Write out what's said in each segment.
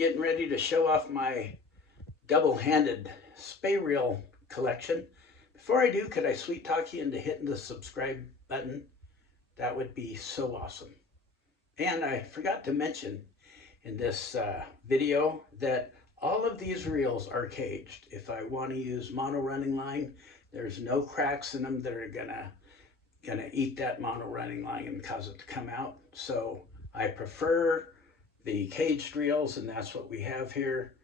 getting ready to show off my double-handed spay reel collection. Before I do, could I sweet talk you into hitting the subscribe button? That would be so awesome. And I forgot to mention in this video that all of these reels are caged. If I want to use mono running line, there's no cracks in them that are gonna eat that mono running line and cause it to come out. So I prefer the caged reels, and that's what we have here.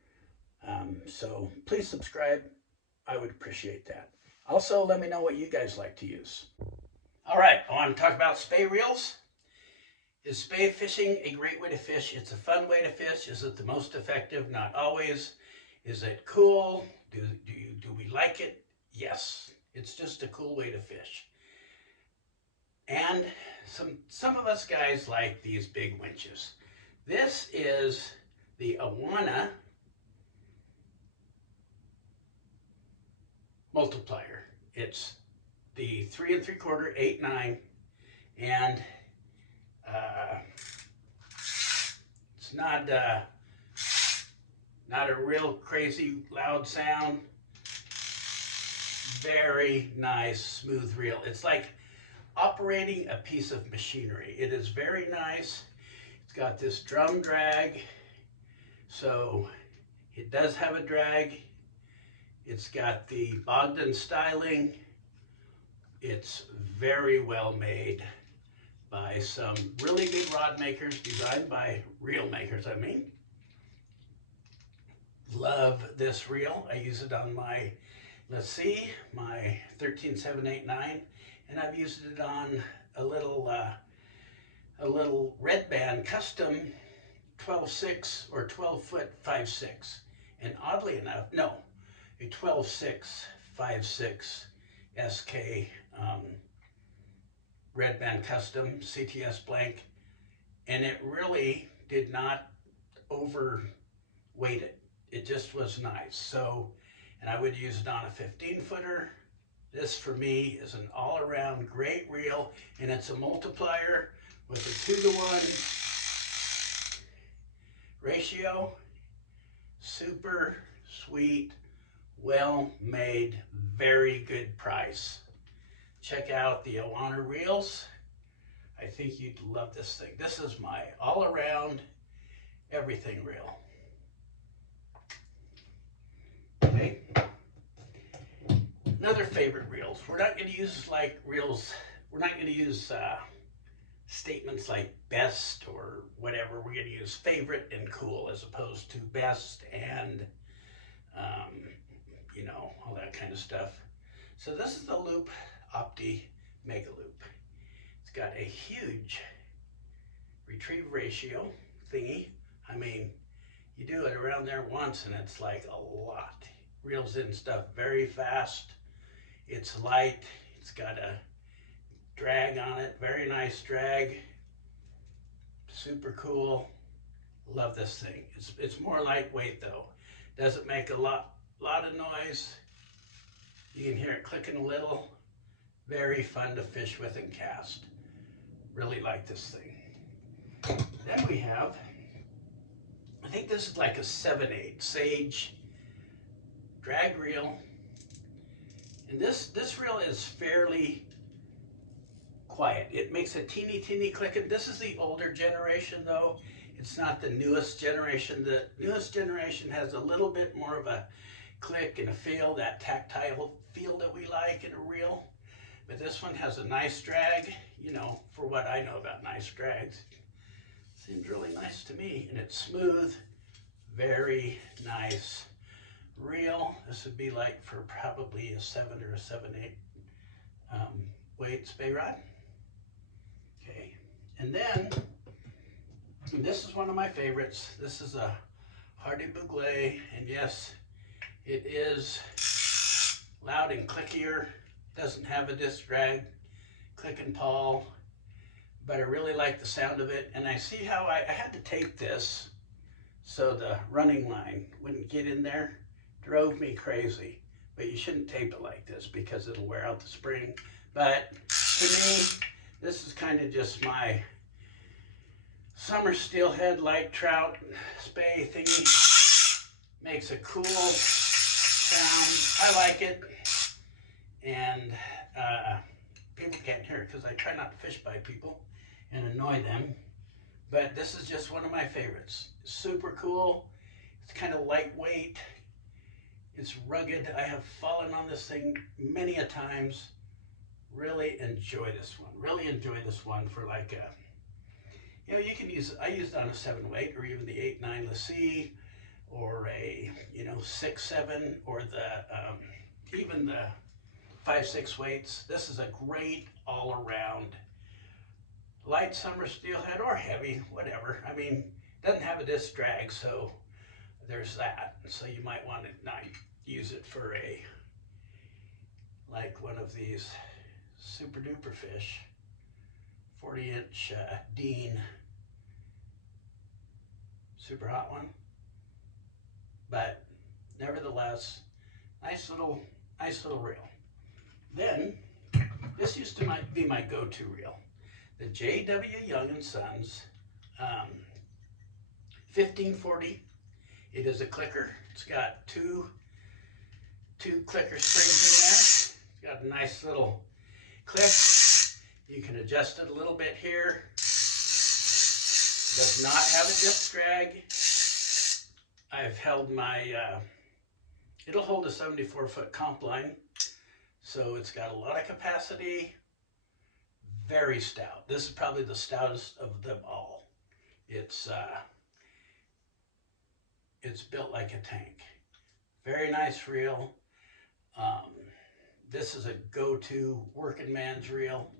So please subscribe. I would appreciate that. Also, let me know what you guys like to use. All right, I want to talk about spay reels. Is spay fishing a great way to fish? It's a fun way to fish. Is it the most effective? Not always. Is it cool? Do we like it? Yes. It's just a cool way to fish. And some of us guys like these big winches. This is the Awana Multiplier. It's the 3 3/4, 8/9, and it's not a real crazy loud sound. Very nice, smooth reel. It's like operating a piece of machinery. It is very nice. It's got this drum drag, so it does have a drag. It's got the Bogdan styling. It's very well made by some really good rod makers, designed by reel makers, I mean. Love this reel. I use it on my, let's see, my 13-7-8-9, and I've used it on a little red band custom 12-6 or 12-foot 5-6, and oddly enough, no, a 12-6 5-6 SK red band custom CTS blank, and it really did not overweight it. It just was nice. So, and I would use it on a 15-footer. This for me is an all-around great reel, and it's a multiplier with a 2-to-1 ratio. Super sweet, well-made, very good price. Check out the Awana reels. I think you'd love this thing. This is my all-around everything reel. Okay. Another favorite reels. We're not going to use like reels. We're not going to use statements like best or whatever. We're going to use favorite and cool as opposed to best and you know, all that kind of stuff. So this is the loop Opti Mega Loop. It's got a huge retrieve ratio thingy. I mean, you do it around there once and it's like a lot. Reels in stuff very fast. It's light. It's got a drag on it. Very nice drag. Super cool. Love this thing. It's more lightweight though. Doesn't make a lot of noise. You can hear it clicking a little. Very fun to fish with and cast. Really like this thing. Then we have, I think this is like a 7/8 Sage drag reel. And this reel is fairly quiet. It makes a teeny clicking. This is the older generation though. It's not the newest generation. The newest generation has a little bit more of a click and a feel, that tactile feel that we like in a reel. But this one has a nice drag, you know, for what I know about nice drags. Seems really nice to me, and it's smooth, very nice reel. This would be like for probably a 7 or a 7/8 weight spay rod. Okay, and then this is one of my favorites. This is a Hardy Bouglé, and yes, it is loud and clickier. Doesn't have a disc drag, click and pawl, but I really like the sound of it. And I see how I had to tape this so the running line wouldn't get in there. Drove me crazy, but you shouldn't tape it like this because it'll wear out the spring. But to me, this is kind of just my summer steelhead light trout spey thingy. Makes a cool sound. I like it. And people can't hear it because I try not to fish by people and annoy them. But this is just one of my favorites. Super cool. It's kind of lightweight. It's rugged. I have fallen on this thing many a times. Really enjoy this one. Really enjoy this one for like a, you know, you can use, I used it on a 7-weight or even the 8-9 Lassie or a, you know, 6-7 or the, even the 5-6 weights. This is a great all around light summer steelhead or heavy, whatever. I mean, it doesn't have a disc drag, so there's that. So you might want to not use it for a, like one of these super duper fish, 40-inch Dean, super hot one. But nevertheless, nice little reel. Then, this used to be my go-to reel. The J.W. Young & Sons 1540. It is a clicker. It's got two clicker springs in there. It's got a nice little click. You can adjust it a little bit here. Does not have a disc drag. I've held my, it'll hold a 74-foot comp line. So it's got a lot of capacity. Very stout. This is probably the stoutest of them all. It's built like a tank. Very nice reel. This is a go-to working man's reel.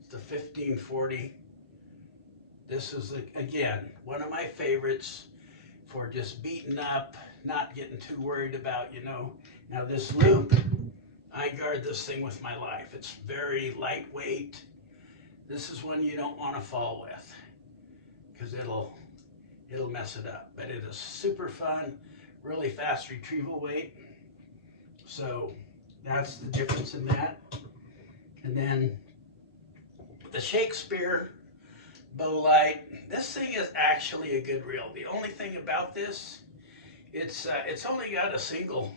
It's the 1540. This is, again, one of my favorites for just beating up, not getting too worried about, you know. Now this loop, I guard this thing with my life. It's very lightweight. This is one you don't want to fall with because it'll mess it up. But it is super fun, really fast retrieval weight. So that's the difference in that. And then the Shakespeare Bowlight. This thing is actually a good reel. The only thing about this, it's only got a single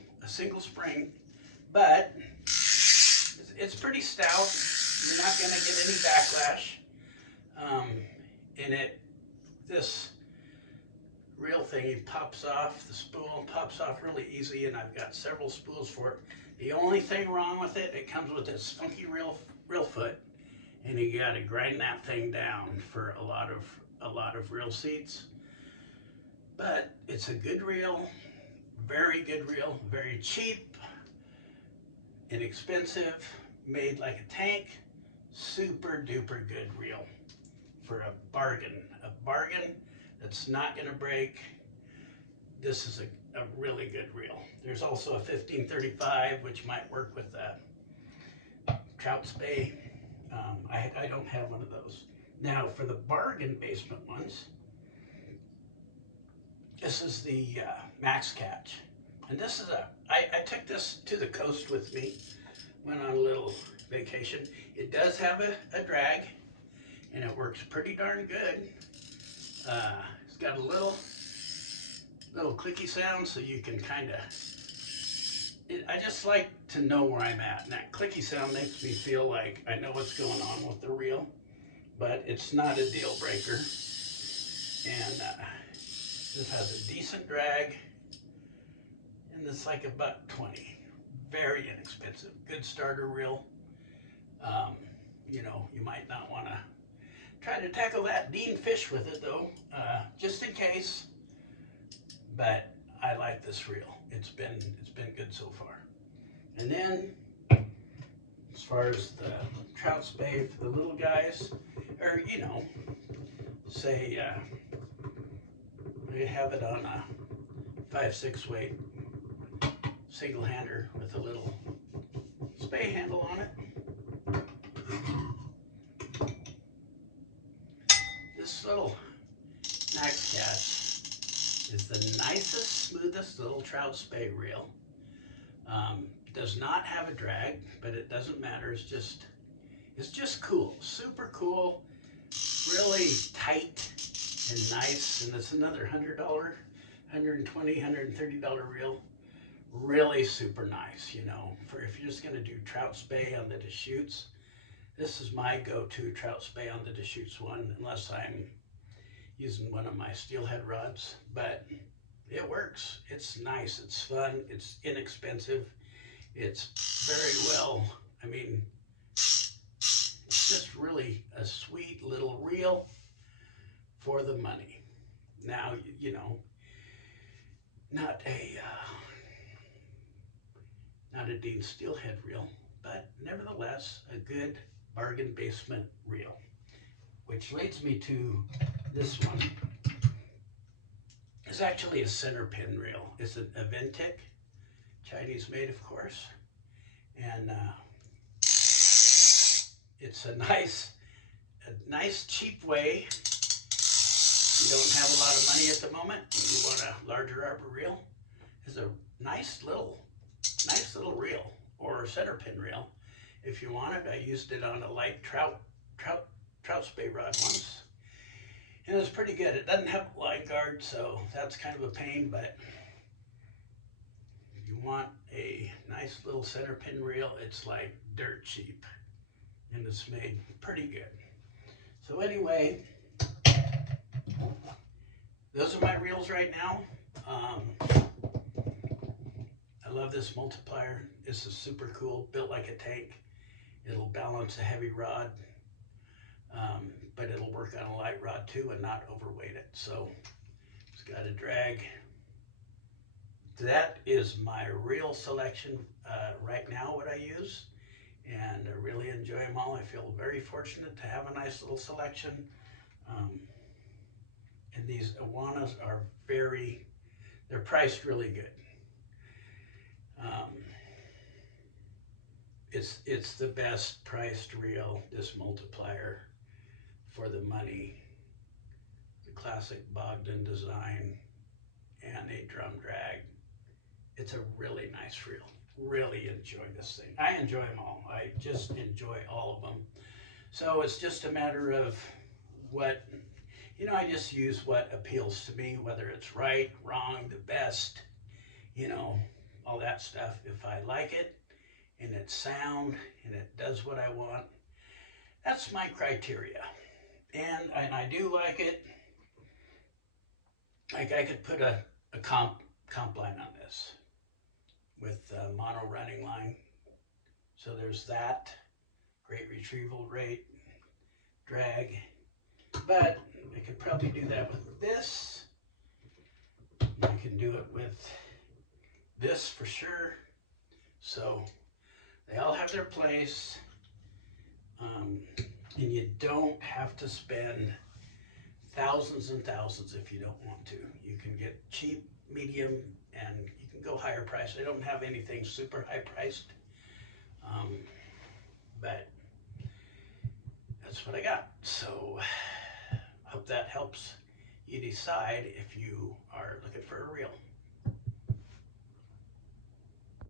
spring, but it's pretty stout. You're not going to get any backlash in it. This reel thingy pops off, the spool pops off really easy, and I've got several spools for it. The only thing wrong with it, it comes with this funky reel foot, and you got to grind that thing down for a lot of reel seats. But it's a good reel, very good reel, very cheap, inexpensive, made like a tank. Super duper good reel for a bargain that's not going to break. This is a really good reel. There's also a 1535 which might work with the Trout Spey. I don't have one of those. Now for the bargain basement ones, this is the Max Catch, and this is I took this to the coast with me, went on a little vacation. It does have a drag, and it works pretty darn good. It's got a little clicky sound, so you can kind of, I just like to know where I'm at, and that clicky sound makes me feel like I know what's going on with the reel, but it's not a deal breaker. And this has a decent drag, and it's like $1.20. Very inexpensive, good starter reel. You know, you might not want to try to tackle that Dean fish with it though, just in case. But I like this reel. It's been good so far. And then, as far as the Trout Spey for the little guys, or you know, say we have it on a 5-6 weight single hander with a little spey handle on it. This little Max Catch is the nicest, smoothest little Trout Spey reel. Does not have a drag, but it doesn't matter. It's just cool, super cool, really tight. and nice, and it's another $100, $120, $130 reel. Really super nice, you know, for if you're just gonna do Trout Spey on the Deschutes. This is my go-to Trout Spey on the Deschutes one, unless I'm using one of my steelhead rods, but it works. It's nice, it's fun, it's inexpensive, it's very well, I mean, it's just really a sweet little reel for the money. Now, you know, not a Dean steelhead reel, but nevertheless a good bargain basement reel. Which leads me to this one. It's actually a center pin reel. It's a Ventic, Chinese made, of course, and it's a nice cheap way. You don't have a lot of money at the moment, and you want a larger arbor reel. It's a nice little reel, or center pin reel, if you want it. I used it on a light trout spey rod once, and it was pretty good. It doesn't have a line guard, so that's kind of a pain, but if you want a nice little center pin reel, it's like dirt cheap, and it's made pretty good. So anyway, those are my reels right now. I love this Multiplier. This is super cool, built like a tank. It'll balance a heavy rod, but it'll work on a light rod too and not overweight it. So it's got a drag. That is my reel selection right now, what I use, and I really enjoy them all. I feel very fortunate to have a nice little selection. And these Awanas are they're priced really good. It's the best priced reel, this Multiplier, for the money. The classic Bogdan design and a drum drag. It's a really nice reel. Really enjoy this thing. I enjoy them all. I just enjoy all of them. So it's just a matter of what, you know, I just use what appeals to me, whether it's right, wrong, the best, you know, all that stuff. If I like it and it's sound and it does what I want, that's my criteria. And I do like it. Like I could put a comp line on this with a mono running line. So there's that. Great retrieval rate, drag. But I could probably do that with this. I can do it with this for sure. So they all have their place. And you don't have to spend thousands and thousands if you don't want to. You can get cheap, medium, and you can go higher price. I don't have anything super high priced, but that's what I got. So hope that helps you decide if you are looking for a reel.